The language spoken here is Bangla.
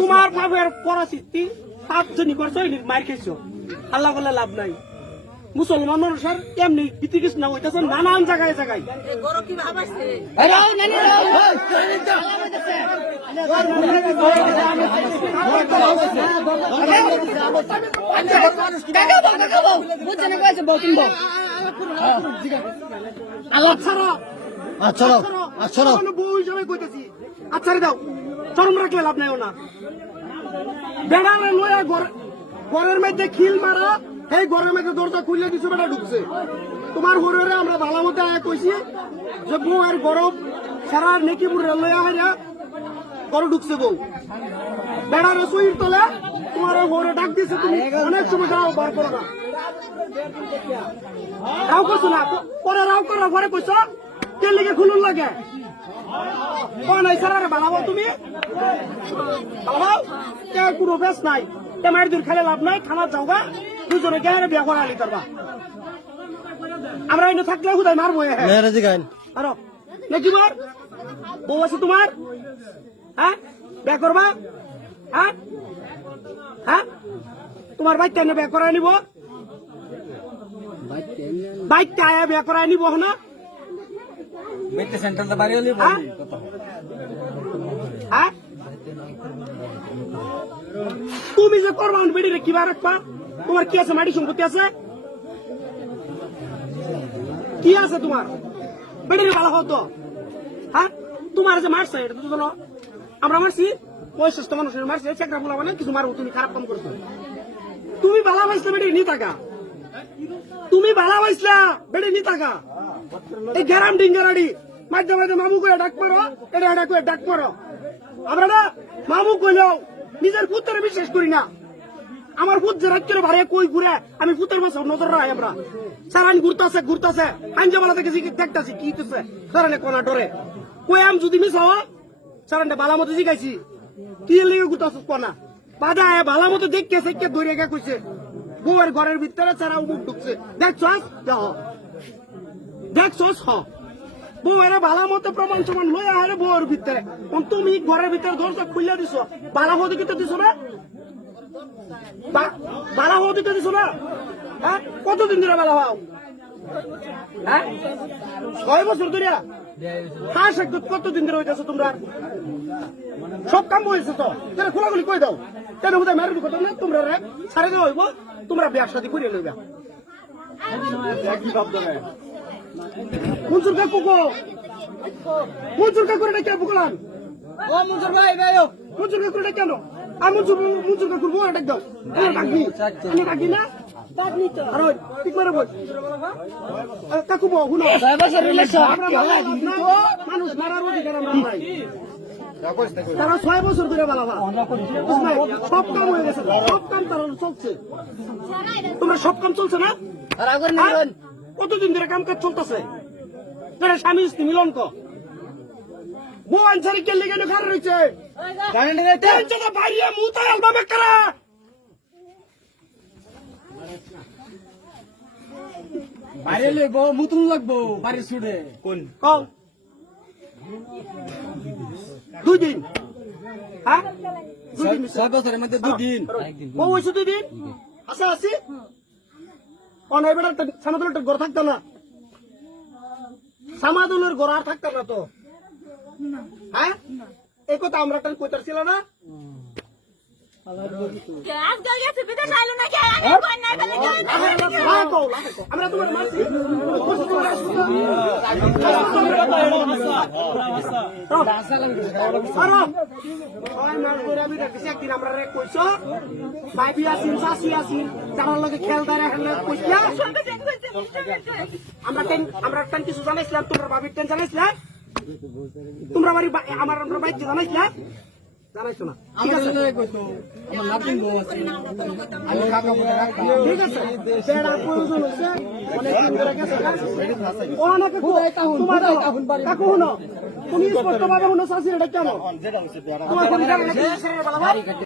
তোমার বাপের পরাশক্তি 7 জনই করছো মার খেয়েছো আল্লাহ বলে লাভ নাই মুসলমান মানুষের এমনি বিতিকৃষ্ণ হইতেছে নানান জায়গায় জায়গায় বউ হিসাবে কইতেছি আচ্ছা দাও চরম রাখলে লাভ নাই না বেড়ালে লয়া ঘরের মধ্যে খিল মারা এই ঘরের মধ্যে দরজা খুললে দিছো বেটা ঢুকছে তোমার ঘরে আমরা ভালো মতো কইছি যে বউ আর গরম সারা নেকি বুড়ে লয়া হাইরা ঘরে ঢুকছে বউ বেড়া রসুইর তলে তোমার ঘরে ডাক দিছে তুমি অনেক সময় যাও বার করো না রাও করছো না পরে রাও করো ঘরে কইছো তেল লিগে খুলুন লাগে কোন এই সারা বানাবো তুমি বানাবো কে কোনো বেশ নাই তে মার দূর খালে লাভ নাই খানা যাওগা দুজনে গেরে বিয়া করা আলি করবা আমরা এনে থাকলে হুদাই মারবো মেরাজি গান আরো নাকি মার বউ আছে তোমার হ্যাঁ বিয়া করবা হ্যাঁ হ্যাঁ তোমার বাইকটা এনে বিয়া করাই নিব বাইকটা আয়া বিয়া করাই নিব না বেটে সেন্টারটা বাড়ি হলি হ্যাঁ তুমি যে করবা বেড়ি রে কিবা রাখবা তোমার কি আছে মাটি সম্পত্তি আছে কি আছে তোমার বেড়ি ভালো হতো হ্যাঁ তোমার যে মারছে এটা তো জানো আমরা মারছি বয়সস্থ মানুষের মারছে চেকরা বলা মানে কিছু মারবো তুমি খারাপ কাম করছো তুমি ভালো পাইছিলে বেড়ি নি টাকা তুমি ভালো পাইছিলা বেড়ি নি টাকা এই গ্যারাম ডিঙ্গারাডি মাঝে মাঝে মামু করে ডাক মারো এটা করে ডাক মারো আমরা না মামু কইলেও নিজের পুত্রের বিশ্বাস করি না আমার পুত যে রাত্রে ভারে কই ঘুরে আমি পুত্রের মাসে নজর রাখি আমরা সারান ঘুরতাছে আঞ্জামালা থেকে দেখতাছি কি হইতেছে সারানে কোনা ডরে কই আম যদি মিস হওয়া সারানটা বালা মতো জিগাইছি কি লেগে ঘুরতাছিস কোনা বাদা বালা মতো দেখতেছে কে ধরে গে কইছে বউয়ের ঘরের ভিতরে সারা মুখ ঢুকছে দেখছস দেখছস হ বউয়ের বালা মতো প্রমাণ সমান লইয়া হারে বউয়ের ভিতরে তুমি ঘরের ভিতরে দরজা খুলে দিছ বালা হতে কিন্তু দিছ না বালা হতে তো দিছ না হ্যাঁ কতদিন ধরে বালা হও হ্যাঁ 6 বছর ধরে হাস একদম কতদিন ধরে হইতেছো তোমরা সব কাম হয়েছে তো কেন খোলাগুলি কই দাও কেন বোধহয় মেরের কথা না তোমরা ছাড়ে দেওয়া হইব তোমরা বিয়া শাদী করিয়ে লইবা মনসুর কাকু মনসুর কাকুর এটা কে বুকলাম ও মনসুর ভাই ভাইও মনসুর কাকুর এটা কেন আর মনসুর কাকুর বউ এটা দাও ডাকি না আর ঠিক করে বল কাকু বউ হুনো মানুষ মারার অধিকার আমরা নাই তারা 6 বছর ধরে বালাবা সব কাম হয়ে গেছে সব কাম তারা চলছে তোমরা সব কাম চলছে না কতদিন ধরে কাম কাজ চলতেছে স্বামী স্ত্রী মিলন কো বউ আনসারি কে লেগে ঘরে রয়েছে বাইরে মুতায় আলবামে করা বাইরে লইবো মুতুন লাগবো বাড়ি ছুড়ে কোন কও 2 দিন হ্যাঁ 2 দিন 6 বছরের মধ্যে 2 দিন বউ হইছে 2 দিন আচ্ছা আসি অনেক বেটা সামাদুলের ঘর থাকতো না সামাদুলের ঘর আর থাকতো না তো হ্যাঁ এই কথা আমরা কাল কইতাছিল না আমরা তোমার মারছি একদিন আমরা কইছো ভাইবি আসিন শাসি আসিন তার লগে খেলদার আমরা টেন কিছু জানাইছিলাম তোমরা ভাবির টেন জানাইছিলাম তোমরা বাড়ি আমার বাইক জানাইছিলাম জানাইছো না ঠিক আছে ঠিক আছে সেটা প্রয়োজন হচ্ছে অনেকে কাকু শুনো তুমি স্পষ্টভাবে শুনো শাসির এটা কেন তোমার